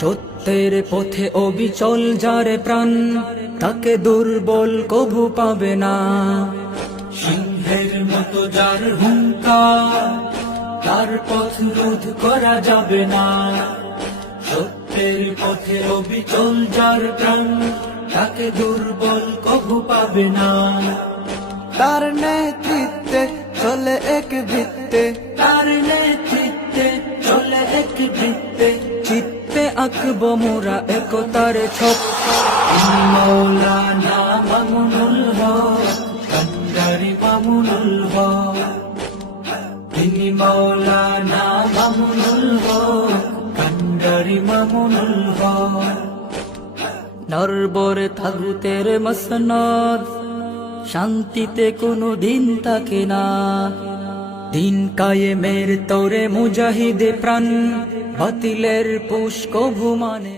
সত্যের পথে অবিচল যার প্রাণ, তাকে দুর্বল কভু পাবে না। সিংহের মতো যার হুঙ্কার, তার পথ রোধ করা যাবে না। সত্যের পথে অবিচল যার প্রাণ, তাকে দুর্বল কভু পাবে না। তার নেতৃত্বে চলে এক ভিত্তে, তার নেতৃত্বে চলে এক বৃত্তে, চিত্তে আঁকব মোরা একতার ছক। তিনি মৌলানা মামুনুল হক, কান্ডারি মামুনুল হক। তিনি মৌলানা মামুনুল হক, কান্ডারি মামুনুল হক। নরবরে তাগুতের মসনদ, শান্তিতে কোনো দিন থাকে না। দিন কায়েমের তরে মুজাহিদে প্রাণ, বাতিলের পুষ্ক ভুমানে।